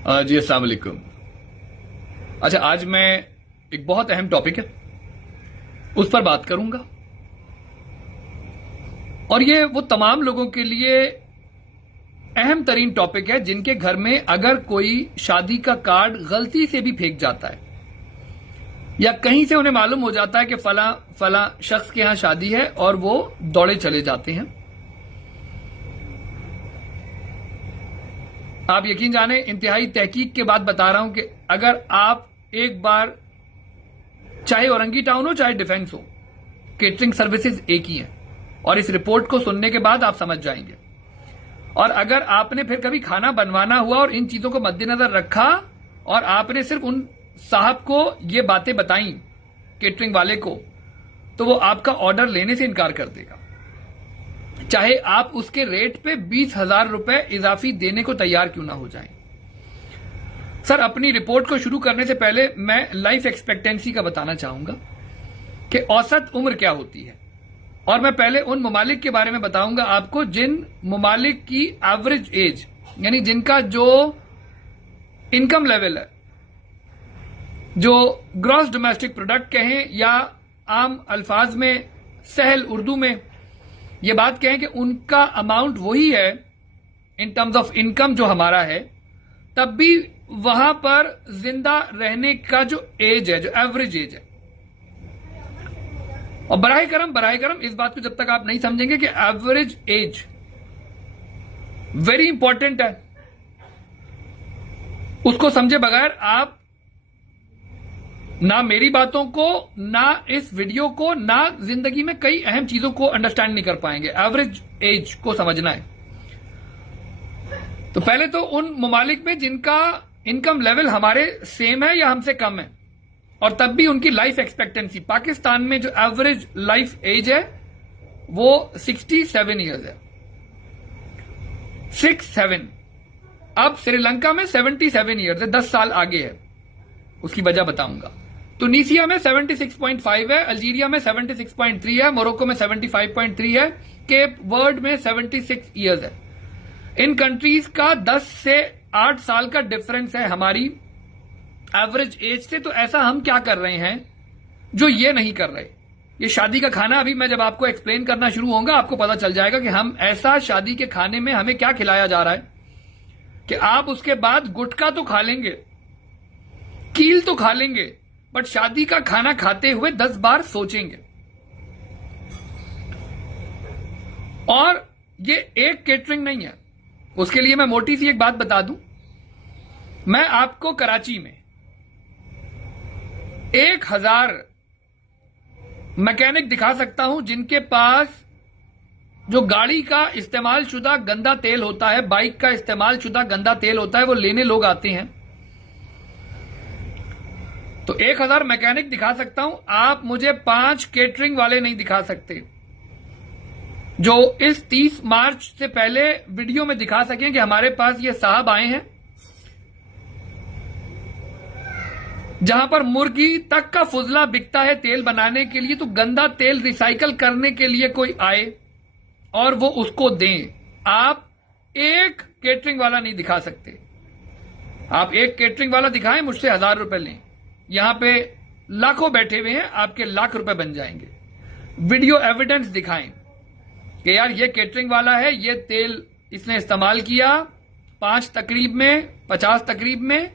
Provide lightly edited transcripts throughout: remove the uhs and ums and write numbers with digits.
जी अस्सलाम वालेकुम। अच्छा, आज मैं एक बहुत अहम टॉपिक है उस पर बात करूंगा, और ये वो तमाम लोगों के लिए अहम तरीन टॉपिक है जिनके घर में अगर कोई शादी का कार्ड गलती से भी फेंक जाता है या कहीं से उन्हें मालूम हो जाता है कि फला फला शख्स के यहां शादी है और वो दौड़े चले जाते हैं। आप यकीन जाने, इंतहाई तहकीक के बाद बता रहा हूं कि अगर आप एक बार, चाहे औरंगी टाउन हो चाहे डिफेंस हो, केटरिंग सर्विसेज एक ही हैं, और इस रिपोर्ट को सुनने के बाद आप समझ जाएंगे। और अगर आपने फिर कभी खाना बनवाना हुआ और इन चीजों को मद्देनजर रखा और आपने सिर्फ उन साहब को ये बातें बताई, केटरिंग वाले को, तो वो आपका ऑर्डर लेने से इनकार कर देगा, चाहे आप उसके रेट पे 20,000 रुपए इजाफी देने को तैयार क्यों ना हो जाएं। सर, अपनी रिपोर्ट को शुरू करने से पहले मैं लाइफ एक्सपेक्टेंसी का बताना चाहूंगा कि औसत उम्र क्या होती है, और मैं पहले उन ममालिक के बारे में बताऊंगा आपको जिन ममालिक की एवरेज एज, यानी जिनका जो इनकम लेवल है, जो ग्रॉस डोमेस्टिक प्रोडक्ट कहें या आम अल्फाज में सहल उर्दू में ये बात कहें कि उनका अमाउंट वही है इन टर्म्स ऑफ इनकम जो हमारा है, तब भी वहां पर जिंदा रहने का जो एज है, जो एवरेज एज है। और बराए करम इस बात को जब तक आप नहीं समझेंगे कि एवरेज एज वेरी इंपॉर्टेंट है, उसको समझे बगैर आप ना मेरी बातों को, ना इस वीडियो को, ना जिंदगी में कई अहम चीजों को अंडरस्टैंड नहीं कर पाएंगे। एवरेज एज को समझना है। तो पहले तो उन ममालिक में जिनका इनकम लेवल हमारे सेम है या हमसे कम है, और तब भी उनकी लाइफ एक्सपेक्टेंसी, पाकिस्तान में जो एवरेज लाइफ एज है वो 67 ईयर्स है, 67। अब श्रीलंका में 77 ईयर्स है, 10 साल आगे है। उसकी वजह बताऊंगा। तुनीसिया में 76.5 है, अल्जीरिया में 76.3 है, मोरक्को में 75.3 है, केप वर्ड में 76 ईयर्स है। इन कंट्रीज का 10 से 8 साल का डिफरेंस है हमारी एवरेज एज से। तो ऐसा हम क्या कर रहे हैं जो ये नहीं कर रहे? ये शादी का खाना, अभी मैं जब आपको एक्सप्लेन करना शुरू होगा आपको पता चल जाएगा कि हम ऐसा शादी के खाने में हमें क्या खिलाया जा रहा है कि आप उसके बाद गुटखा तो खा लेंगे, कील तो खा लेंगे, बट शादी का खाना खाते हुए 10 बार सोचेंगे। और ये एक केटरिंग नहीं है। उसके लिए मैं मोटी सी एक बात बता दूं, मैं आपको कराची में 1000 मैकेनिक दिखा सकता हूं जिनके पास जो गाड़ी का इस्तेमाल शुदा गंदा तेल होता है, बाइक का इस्तेमाल शुदा गंदा तेल होता है, वो लेने लोग आते हैं। तो 1000 मैकेनिक दिखा सकता हूं, आप मुझे 5 केटरिंग वाले नहीं दिखा सकते जो इस 30 मार्च से पहले वीडियो में दिखा सकें कि हमारे पास ये साहब आए हैं जहां पर मुर्गी तक का फुजला बिकता है तेल बनाने के लिए, तो गंदा तेल रिसाइकल करने के लिए कोई आए और वो उसको दें। आप एक केटरिंग वाला नहीं दिखा सकते। आप एक केटरिंग वाला दिखाएं, मुझसे 1000 रुपए लें। यहां पे लाखों बैठे हुए हैं, आपके लाख रुपए बन जाएंगे। वीडियो एविडेंस दिखाएं कि यार ये केटरिंग वाला है, ये तेल इसने इस्तेमाल किया 5 तकरीब में, 50 तकरीब में,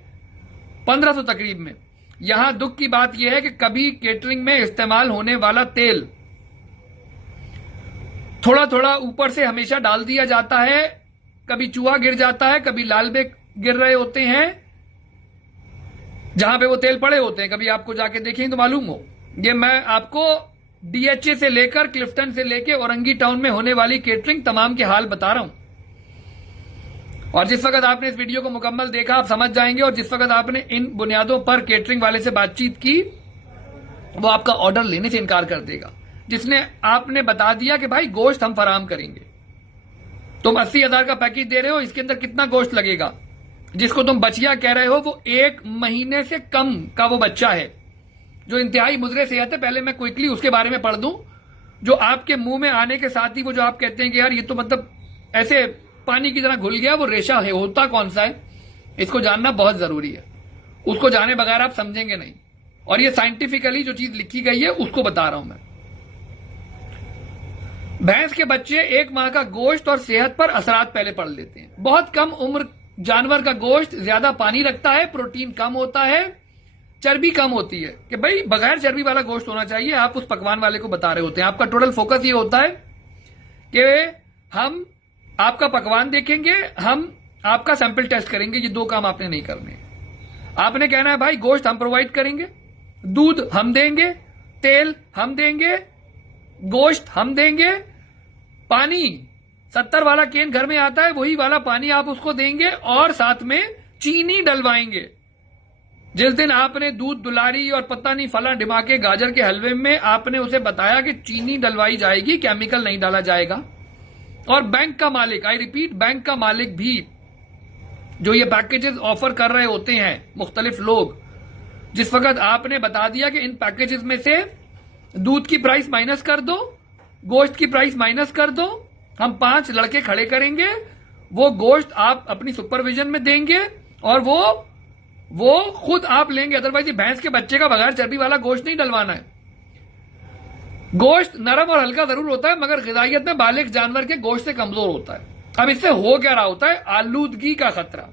1500 तकरीब में। यहां दुख की बात यह है कि कभी केटरिंग में इस्तेमाल होने वाला तेल थोड़ा थोड़ा ऊपर से हमेशा डाल दिया जाता है, कभी चूहा गिर जाता है, कभी लाल बेग गिर रहे होते हैं जहां पे वो तेल पड़े होते हैं, कभी आपको जाके देखें तो मालूम हो। ये मैं आपको डीएचए से लेकर, क्लिफ्टन से लेकर औरंगी टाउन में होने वाली केटरिंग तमाम के हाल बता रहा हूं। और जिस वक्त आपने इस वीडियो को मुकम्मल देखा आप समझ जाएंगे, और जिस वक्त आपने इन बुनियादों पर केटरिंग वाले से बातचीत की वो आपका ऑर्डर लेने से इनकार कर देगा। जिसने आपने बता दिया कि भाई गोश्त हम फराम करेंगे, तुम 80,000 का पैकेज दे रहे हो, इसके अंदर कितना गोश्त लगेगा? जिसको तुम बचिया कह रहे हो वो 1 महीने से कम का वो बच्चा है जो इंतहाई मुजरे सेहत है। पहले मैं क्विकली उसके बारे में पढ़ दूं, जो आपके मुंह में आने के साथ ही वो जो आप कहते हैं कि यार ये तो मतलब ऐसे पानी की तरह घुल गया, वो रेशा है, होता कौन सा है? इसको जानना बहुत जरूरी है, उसको जाने बगैर आप समझेंगे नहीं। और ये साइंटिफिकली जो चीज लिखी गई है उसको बता रहा हूं मैं। भैंस के बच्चे एक माह का गोश्त और सेहत पर असरात पहले पड़ लेते हैं। बहुत कम उम्र जानवर का गोश्त ज्यादा पानी रखता है, प्रोटीन कम होता है, चर्बी कम होती है कि भाई बगैर चर्बी वाला गोश्त होना चाहिए। आप उस पकवान वाले को बता रहे होते हैं। आपका टोटल फोकस ये होता है कि हम आपका पकवान देखेंगे, हम आपका सैंपल टेस्ट करेंगे। ये दो काम आपने नहीं करने। आपने कहना है भाई गोश्त हम प्रोवाइड करेंगे, दूध हम देंगे, तेल हम देंगे, गोश्त हम देंगे, पानी 70 वाला केन घर में आता है वही वाला पानी आप उसको देंगे, और साथ में चीनी डलवाएंगे। जिस दिन आपने दूध दुलारी और पता नहीं फला ढिमा के गाजर के हलवे में आपने उसे बताया कि चीनी डलवाई जाएगी, केमिकल नहीं डाला जाएगा। और बैंक का मालिक, आई रिपीट, बैंक का मालिक भी जो ये पैकेजेस ऑफर कर रहे होते हैं मुख्तलिफ लोग, जिस वक्त आपने बता दिया कि इन पैकेजेस में से दूध की प्राइस माइनस कर दो, गोश्त की प्राइस माइनस कर दो, हम 5 लड़के खड़े करेंगे, वो गोश्त आप अपनी सुपरविजन में देंगे और वो खुद आप लेंगे। अदरवाइज भैंस के बच्चे का बगैर चर्बी वाला गोश्त नहीं डलवाना है। गोश्त नरम और हल्का जरूर होता है, मगर ग़िज़ाइयत में बालिग जानवर के गोश्त से कमजोर होता है। अब इससे हो क्या रहा होता है? आलूदगी का खतरा,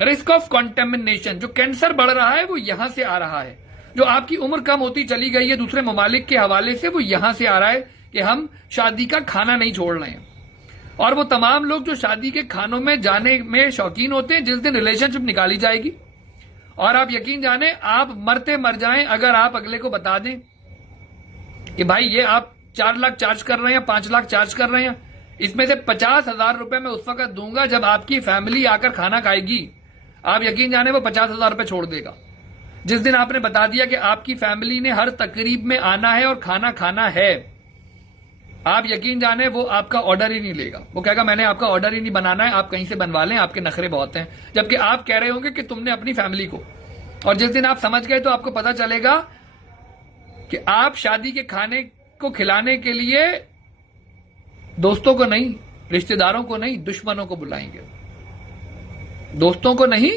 रिस्क ऑफ कॉन्टेमिनेशन। जो कैंसर बढ़ रहा है वो यहां से आ रहा है। जो आपकी उम्र कम होती चली गई है दूसरे ममालिक के हवाले से, वो यहां से आ रहा है कि हम शादी का खाना नहीं छोड़ रहे हैं। और वो तमाम लोग जो शादी के खानों में जाने में शौकीन होते हैं, जिस दिन रिलेशनशिप निकाली जाएगी, और आप यकीन जाने आप मरते मर जाएं अगर आप अगले को बता दें कि भाई ये आप 4 लाख चार्ज कर रहे हैं, 5 लाख चार्ज कर रहे हैं, इसमें से 50,000 रुपए मैं उस वक्त दूंगा जब आपकी फैमिली आकर खाना खाएगी। आप यकीन जाने वो 50,000 रुपए छोड़ देगा। जिस दिन आपने बता दिया कि आपकी फैमिली ने हर तकरीब में आना है और खाना खाना है, आप यकीन जाने वो आपका ऑर्डर ही नहीं लेगा। वो कहेगा मैंने आपका ऑर्डर ही नहीं बनाना है, आप कहीं से बनवा लें, आपके नखरे बहुत हैं। जबकि आप कह रहे होंगे कि तुमने अपनी फैमिली को। और जिस दिन आप समझ गए तो आपको पता चलेगा कि आप शादी के खाने को खिलाने के लिए दोस्तों को नहीं, रिश्तेदारों को नहीं, दुश्मनों को बुलाएंगे। दोस्तों को नहीं,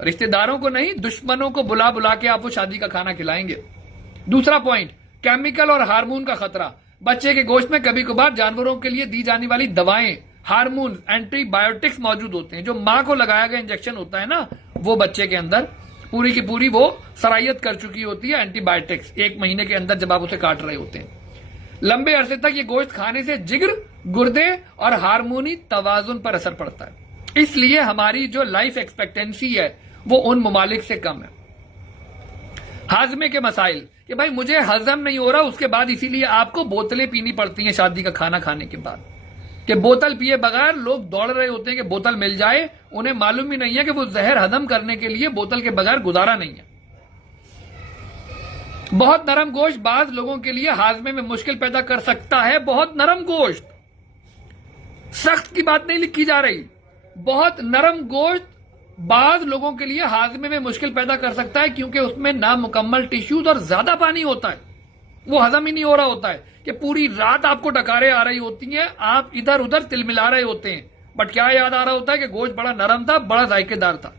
रिश्तेदारों को नहीं, दुश्मनों को बुला बुला के आप वो शादी का खाना खिलाएंगे। दूसरा पॉइंट, केमिकल और हार्मोन का खतरा। बच्चे के गोश्त में कभी कभार जानवरों के लिए दी जाने वाली दवाएं, हार्मोन, एंटीबायोटिक्स मौजूद होते हैं। जो मां को लगाया गया इंजेक्शन होता है ना, वो बच्चे के अंदर पूरी की पूरी वो सरायत कर चुकी होती है एंटीबायोटिक्स, 1 महीने के अंदर जब आप उसे काट रहे होते हैं। लंबे अरसे तक ये गोश्त खाने से जिगर, गुर्दे और हार्मोनी तवाजुन पर असर पड़ता है। इसलिए हमारी जो लाइफ एक्सपेक्टेंसी है वो उन ममालिक से कम है। हाजमे के मसाइल कि भाई मुझे हजम नहीं हो रहा, उसके बाद इसीलिए आपको बोतलें पीनी पड़ती हैं शादी का खाना खाने के बाद। कि बोतल पिए बगैर लोग दौड़ रहे होते हैं कि बोतल मिल जाए, उन्हें मालूम ही नहीं है कि वो जहर हजम करने के लिए बोतल के बगैर गुजारा नहीं है। बहुत नरम गोश्त बाज लोगों के लिए हाजमे में मुश्किल पैदा कर सकता है। बहुत नरम गोश्त, सख्त की बात नहीं लिखी जा रही, बहुत नरम गोश्त बाज लोगों के लिए हाजमे में मुश्किल पैदा कर सकता है, क्योंकि उसमें नामुकम्मल टिश्यूज और ज्यादा पानी होता है। वो हजम ही नहीं हो रहा होता है कि पूरी रात आपको डकारें आ रही होती हैं, आप इधर उधर तिलमिला रहे होते हैं, बट क्या याद आ रहा होता है कि गोश्त बड़ा नरम था, बड़ा जायकेदार था।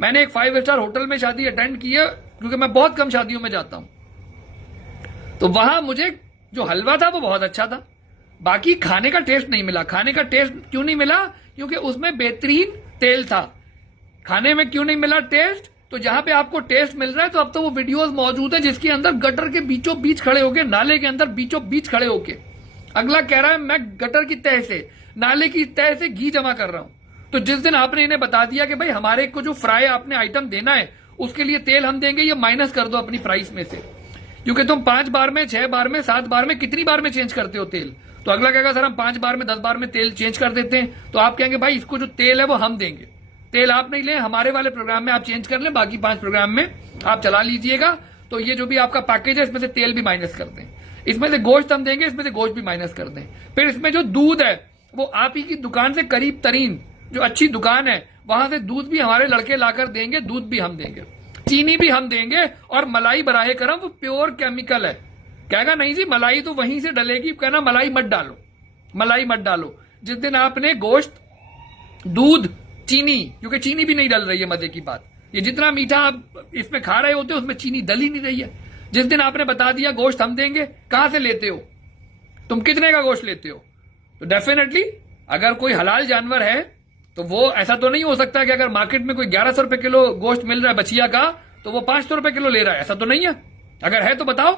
मैंने एक 5 स्टार होटल में शादी अटेंड की है, क्योंकि मैं बहुत कम शादियों में जाता हूं, तो वहां मुझे जो हलवा था वो बहुत अच्छा था, बाकी खाने का टेस्ट नहीं मिला। खाने का टेस्ट क्यों नहीं मिला? क्योंकि उसमें बेहतरीन तेल था। खाने में क्यों नहीं मिला टेस्ट? तो जहां पे आपको टेस्ट मिल रहा है, तो अब तो वो वीडियोस मौजूद है जिसके अंदर गटर के बीचों बीच खड़े होके, नाले के अंदर बीचों बीच खड़े होके अगला कह रहा है मैं गटर की तह से, नाले की तह से घी जमा कर रहा हूं। तो जिस दिन आपने इन्हें बता दिया कि भाई हमारे को जो फ्राई आपने आइटम देना है उसके लिए तेल हम देंगे, ये माइनस कर दो अपनी प्राइस में से, क्योंकि तुम 5 बार में, 6 बार में, 7 बार में, कितनी बार में चेंज करते हो तेल। तो अगला कहेगा सर हम 5 बार में, 10 बार में तेल चेंज कर देते हैं। तो आप कहेंगे भाई इसको जो तेल है वो हम देंगे, तेल आप नहीं लें, हमारे वाले प्रोग्राम में आप चेंज कर लें, बाकी 5 प्रोग्राम में आप चला लीजिएगा। तो ये जो भी आपका पैकेज है इसमें से तेल भी माइनस कर दें, इसमें से गोश्त हम देंगे, इसमें से गोश्त भी माइनस कर दें। फिर इसमें जो दूध है वो आप ही की दुकान से करीब तरीन जो अच्छी दुकान है वहां से दूध भी हमारे लड़के लाकर देंगे, दूध भी हम देंगे, चीनी भी हम देंगे, और मलाई बराहे करम वो प्योर केमिकल है। कहेगा नहीं जी मलाई तो वहीं से डलेगी, कहना मलाई मत डालो, मलाई मत डालो। जिस दिन आपने गोश्त, दूध, चीनी, क्योंकि चीनी भी नहीं डल रही है, मजे की बात, ये जितना मीठा आप इसमें खा रहे होते हो उसमें चीनी डल ही नहीं रही है। जिस दिन आपने बता दिया गोश्त हम देंगे, कहां से लेते हो तुम, कितने का गोश्त लेते हो? तो डेफिनेटली अगर कोई हलाल जानवर है तो वो ऐसा तो नहीं हो सकता कि अगर मार्केट में कोई 1100 रुपए किलो गोश्त मिल रहा है बछिया का तो वो 500 रुपए किलो ले रहा है, ऐसा तो नहीं है। अगर है तो बताओ,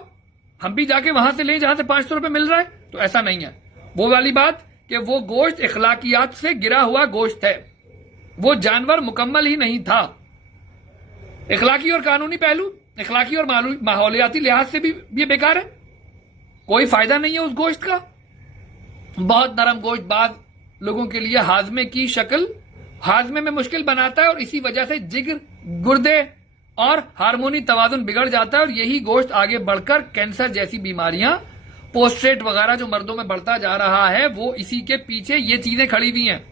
हम भी जाके वहां से लें जहां से 500 रुपए मिल रहा है। तो ऐसा नहीं है। वो वाली बात कि वो गोश्त इखलाकियात से गिरा हुआ गोश्त है, वो जानवर मुकम्मल ही नहीं था। इखलाकी और कानूनी पहलू, इखलाकी और माहौलियाती लिहाज से भी ये बेकार है, कोई फायदा नहीं है उस गोश्त का। बहुत नरम गोश्त बाद लोगों के लिए हाजमे की शक्ल, हाजमे में मुश्किल बनाता है और इसी वजह से जिगर, गुर्दे और हार्मोनी तवाजुन बिगड़ जाता है और यही गोश्त आगे बढ़कर कैंसर जैसी बीमारियां, पोस्ट्रेट वगैरह जो मर्दों में बढ़ता जा रहा है, वो इसी के पीछे ये चीजें खड़ी हुई हैं।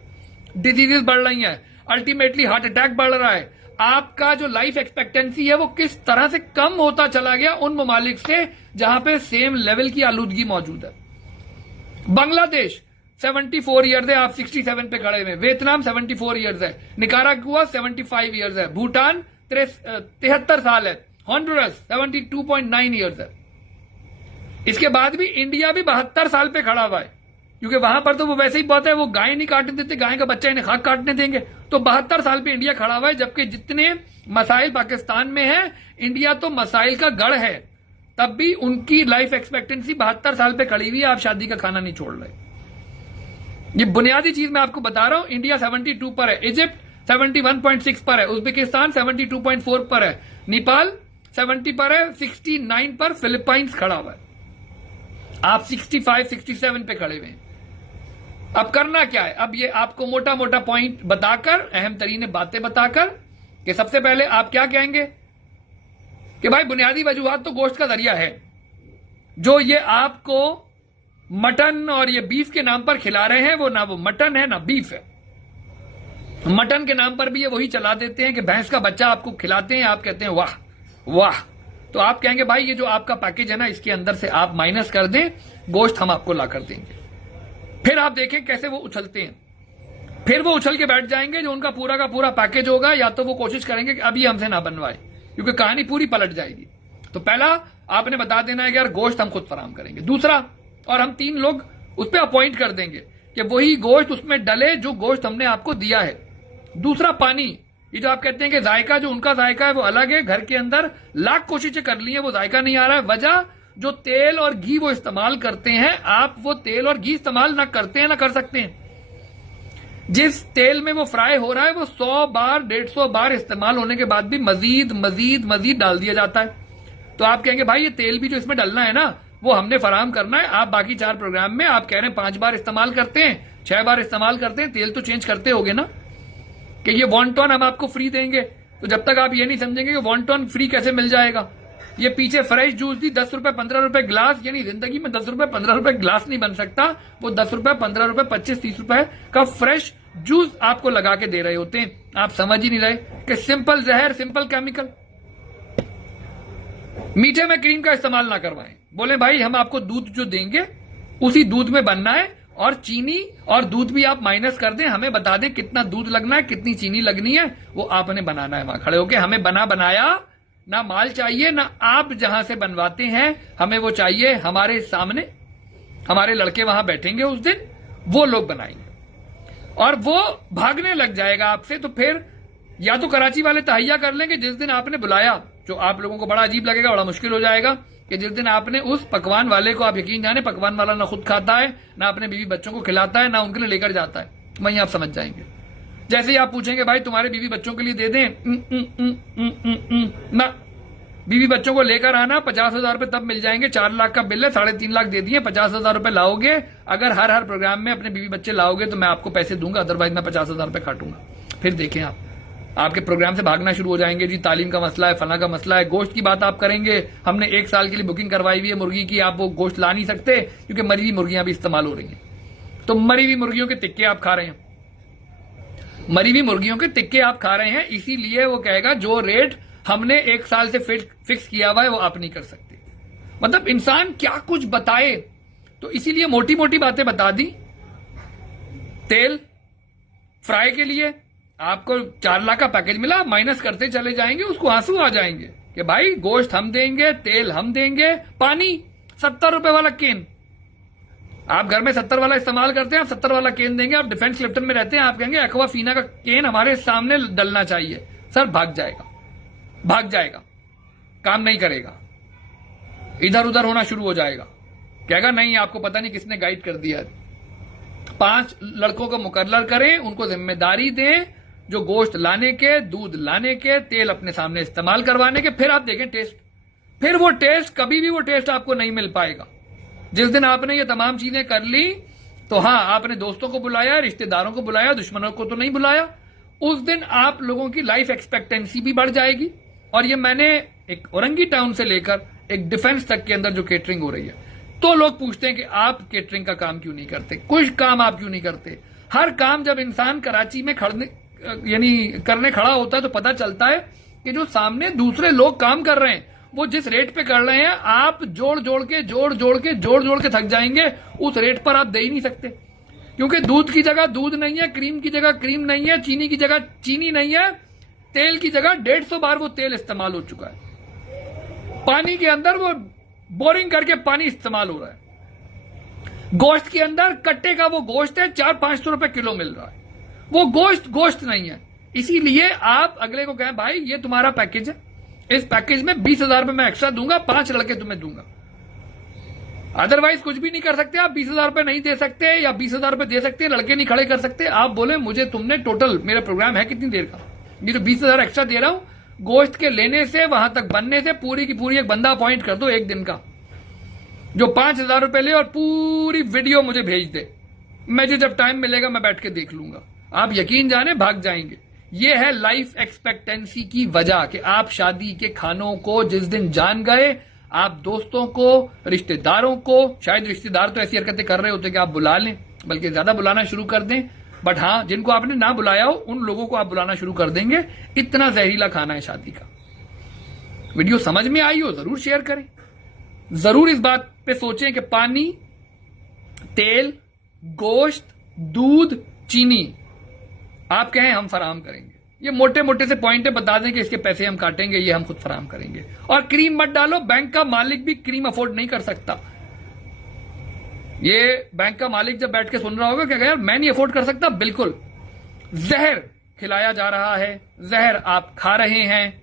डिजीजेस बढ़ रही हैं, अल्टीमेटली हार्ट अटैक बढ़ रहा है। आपका जो लाइफ एक्सपेक्टेंसी है वो किस तरह से कम होता चला गया उन ममालिक से जहां पे सेम लेवल की आलूदगी मौजूद है। बांग्लादेश 74 ईयर्स है, आप 67 पे खड़े हुए। वियतनाम 74 ईयर्स है, निकारागुआ 75 ईयर्स है, भूटान 73 साल है, हॉन्डुरस 72.9 ईयर्स है। इसके बाद भी इंडिया भी 72 साल पे खड़ा हुआ है, क्योंकि वहां पर तो वो वैसे ही बहुत है, वो गाय नहीं काटने देते, गाय का बच्चा इन्हें खाक काटने देंगे। तो 72 साल पे इंडिया खड़ा हुआ है, जबकि जितने मसाइल पाकिस्तान में है, इंडिया तो मसाइल का गढ़ है, तब भी उनकी लाइफ एक्सपेक्टेंसी 72 साल पे खड़ी हुई है। आप शादी का खाना नहीं छोड़ रहे। ये बुनियादी चीज मैं आपको बता रहा हूं। इंडिया 72 पर है, इजिप्ट 71.6 पर है, उज्बेकिस्तान 72.4 पर है, नेपाल 70 पर है, 69 पर फिलीपाइंस खड़ा हुआ है। आप 65, 67 पे खड़े हुए हैं। अब करना क्या है? अब ये आपको मोटा मोटा पॉइंट बताकर, अहम तरीन बातें बताकर, कि सबसे पहले आप क्या कहेंगे कि भाई बुनियादी वजूहात तो गोश्त का जरिया है। जो ये आपको मटन और ये बीफ के नाम पर खिला रहे हैं, वो ना वो मटन है ना बीफ है। मटन के नाम पर भी ये वही चला देते हैं कि भैंस का बच्चा आपको खिलाते हैं, आप कहते हैं वाह वाह। तो आप कहेंगे भाई ये जो आपका पैकेज है ना, इसके अंदर से आप माइनस कर दें, गोश्त हम आपको ला कर देंगे। फिर आप देखें कैसे वो उछलते हैं। फिर वो उछल के बैठ जाएंगे, जो उनका पूरा का पूरा पैकेज होगा, या तो वो कोशिश करेंगे कि अभी हमसे ना बनवाए, क्योंकि कहानी पूरी पलट जाएगी। तो पहला आपने बता देना है कि यार गोश्त हम खुद फराम करेंगे। दूसरा, और हम 3 लोग उस पर अपॉइंट कर देंगे कि वही गोश्त उसमें डले जो गोश्त हमने आपको दिया है। दूसरा, पानी, ये जो आप कहते हैं कि जायका, जो उनका जायका है वो अलग है, घर के अंदर लाख कोशिशें कर ली है, वो जायका नहीं आ रहा है। वजह, जो तेल और घी वो इस्तेमाल करते हैं, आप वो तेल और घी इस्तेमाल ना करते हैं ना कर सकते हैं। जिस तेल में वो फ्राई हो रहा है वो 100 बार 150 बार इस्तेमाल होने के बाद भी मजीद मजीद मजीद डाल दिया जाता है। तो आप कहेंगे भाई ये तेल भी जो इसमें डालना है ना, वो हमने फराम करना है। आप बाकी 4 प्रोग्राम में आप कह रहे हैं 5 बार इस्तेमाल करते हैं, 6 बार इस्तेमाल करते हैं, तेल तो चेंज करते होगे ना, कि ये वॉन्टॉन हम आपको फ्री देंगे। तो जब तक आप ये नहीं समझेंगे कि वॉन्टॉन फ्री कैसे मिल जाएगा, ये पीछे फ्रेश जूस दी 10 रुपए 15 रुपए गिलास, यानी जिंदगी में 10 रुपए 15 रुपए गिलास नहीं बन सकता। वो 10 रुपए 15 रुपए 25 30 रुपए का फ्रेश जूस आपको लगा के दे रहे होते हैं। आप समझ ही नहीं रहे कि सिंपल जहर, सिंपल केमिकल। मीठे में क्रीम का इस्तेमाल ना करवाएं। बोले भाई हम आपको दूध जो देंगे उसी दूध में बनना है, और चीनी और दूध भी आप माइनस कर दें, हमें बता दें कितना दूध लगना है, कितनी चीनी लगनी है, वो आपने बनाना है। वहां खड़े होके हमें बना बनाया ना माल चाहिए, ना आप जहां से बनवाते हैं हमें वो चाहिए हमारे सामने। हमारे लड़के वहां बैठेंगे उस दिन, वो लोग बनाएंगे और वो भागने लग जाएगा आपसे। तो फिर या तो कराची वाले तहैया कर लेंगे जिस दिन आपने बुलाया, जो आप लोगों को बड़ा अजीब लगेगा, बड़ा मुश्किल हो जाएगा, कि जिस दिन आपने उस पकवान वाले को, आप यकीन जाने पकवान वाला ना खुद खाता है, ना अपने बीवी बच्चों को खिलाता है, ना उनके लिए लेकर जाता है। वहीं आप समझ जाएंगे। जैसे ही आप पूछेंगे भाई तुम्हारे बीवी बच्चों के लिए दे दें, ना, बीवी बच्चों को लेकर आना, 50,000 रुपए तब मिल जाएंगे। 4 लाख का बिल है, 3.5 लाख दे दिए, 50,000 रुपए लाओगे। अगर हर प्रोग्राम में अपने बीवी बच्चे लाओगे तो मैं आपको पैसे दूंगा, अदरवाइज मैं 50,000 रुपए काटूंगा। फिर देखें आप, आपके प्रोग्राम से भागना शुरू हो जाएंगे। जी तालीम का मसला है, फला का मसला है। गोश्त की बात आप करेंगे, हमने 1 साल के लिए बुकिंग करवाई हुई है मुर्गी की, आप वो गोश्त ला नहीं सकते क्योंकि मरी हुई मुर्गियां भी इस्तेमाल हो रही हैं। तो मरी हुई मुर्गियों के टिक्के आप खा रहे हैं, मरी हुई मुर्गियों के टिक्के आप खा रहे हैं, इसीलिए वो कहेगा जो रेट हमने 1 साल से फिक्स किया हुआ है वो आप नहीं कर सकते। मतलब इंसान क्या कुछ बताए। तो इसीलिए मोटी मोटी बातें बता दी। तेल फ्राई के लिए आपको 4 लाख का पैकेज मिला, माइनस करते चले जाएंगे, उसको आंसू आ जाएंगे कि भाई गोश्त हम देंगे, तेल हम देंगे, पानी 70 रुपए वाला केन। आप घर में 70 वाला इस्तेमाल करते हैं, आप 70 वाला केन देंगे। आप डिफेंस क्लिफ्टन में रहते हैं, आप कहेंगे एक्वाफीना का केन हमारे सामने डलना चाहिए। सर भाग जाएगा, भाग जाएगा, काम नहीं करेगा, इधर उधर होना शुरू हो जाएगा, कहेगा नहीं आपको पता नहीं किसने गाइड कर दिया। 5 लड़कों को मुकर्रर करें, उनको जिम्मेदारी दें, जो गोश्त लाने के, दूध लाने के, तेल अपने सामने इस्तेमाल करवाने के, फिर आप देखें टेस्ट। फिर वो टेस्ट, कभी भी वो टेस्ट आपको नहीं मिल पाएगा। जिस दिन आपने ये तमाम चीजें कर ली तो हाँ, आपने दोस्तों को बुलाया, रिश्तेदारों को बुलाया, दुश्मनों को तो नहीं बुलाया, उस दिन आप लोगों की लाइफ एक्सपेक्टेंसी भी बढ़ जाएगी। और ये मैंने एक औरंगी टाउन से लेकर एक डिफेंस तक के अंदर जो केटरिंग हो रही है, तो लोग पूछते हैं कि आप केटरिंग का काम क्यों नहीं करते, कुछ काम आप क्यों नहीं करते। हर काम जब इंसान कराची में करने खड़ा होता है तो पता चलता है कि जो सामने दूसरे लोग काम कर रहे हैं वो जिस रेट पे कर रहे हैं, आप जोड़ जोड़ के थक जाएंगे। उस रेट पर आप दे ही नहीं सकते, क्योंकि दूध की जगह दूध नहीं है, क्रीम की जगह क्रीम नहीं है, चीनी की जगह चीनी नहीं है, तेल की जगह 150 बार वो तेल इस्तेमाल हो चुका है, पानी के अंदर वो बोरिंग करके पानी इस्तेमाल हो रहा है, गोश्त के अंदर कट्टे का वो गोश्त है 400-500 रुपए किलो मिल रहा है, वो गोश्त नहीं है। इसीलिए आप अगले को कहें भाई ये तुम्हारा पैकेज है, इस पैकेज में 20,000 रुपए मैं एक्स्ट्रा दूंगा, 5 लड़के तुम्हें दूंगा, अदरवाइज कुछ भी नहीं कर सकते आप। 20,000 रुपए नहीं दे सकते, या 20,000 रुपए दे सकते, लड़के नहीं खड़े कर सकते। आप बोले मुझे तुमने टोटल, मेरा प्रोग्राम है कितनी देर का, ये तो 20,000 एक्स्ट्रा दे रहा हूं, गोश्त के लेने से वहां तक बनने से पूरी की पूरी एक बंदा अपॉइंट कर दो एक दिन का, जो 5,000 रुपए ले और पूरी वीडियो मुझे भेज दे, मुझे जब टाइम मिलेगा मैं बैठ के देख लूंगा। आप यकीन जाने भाग जाएंगे। ये है लाइफ एक्सपेक्टेंसी की वजह कि आप शादी के खानों को जिस दिन जान गए, आप दोस्तों को, रिश्तेदारों को, शायद रिश्तेदार तो ऐसी हरकतें कर रहे होते कि आप बुला लें, बल्कि ज्यादा बुलाना शुरू कर दें, बट हाँ, जिनको आपने ना बुलाया हो उन लोगों को आप बुलाना शुरू कर देंगे। इतना जहरीला खाना है शादी का। वीडियो समझ में आई हो जरूर शेयर करें, जरूर इस बात पे सोचें कि पानी, तेल, गोश्त, दूध, चीनी आप कहें हम फराहम करेंगे। ये मोटे मोटे से पॉइंट है, बता दें कि इसके पैसे हम काटेंगे, ये हम खुद फराहम करेंगे। और क्रीम मत डालो, बैंक का मालिक भी क्रीम अफोर्ड नहीं कर सकता। ये बैंक का मालिक जब बैठ के सुन रहा होगा क्या यार मैं नहीं अफोर्ड कर सकता, बिल्कुल जहर खिलाया जा रहा है, जहर आप खा रहे हैं।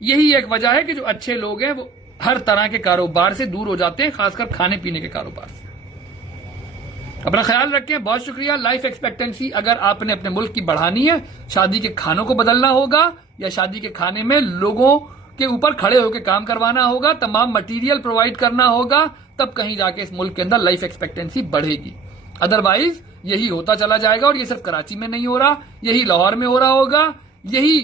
यही एक वजह है कि जो अच्छे लोग हैं वो हर तरह के कारोबार से दूर हो जाते हैं, खासकर खाने पीने के कारोबार से। अपना ख्याल रखें, बहुत शुक्रिया। लाइफ एक्सपेक्टेंसी अगर आपने अपने मुल्क की बढ़ानी है, शादी के खानों को बदलना होगा, या शादी के खाने में लोगों के ऊपर खड़े होकर काम करवाना होगा, तमाम मटेरियल प्रोवाइड करना होगा, तब कहीं जाके इस मुल्क के अंदर लाइफ एक्सपेक्टेंसी बढ़ेगी। अदरवाइज यही होता चला जाएगा। और ये सिर्फ कराची में नहीं हो रहा, यही लाहौर में हो रहा होगा, यही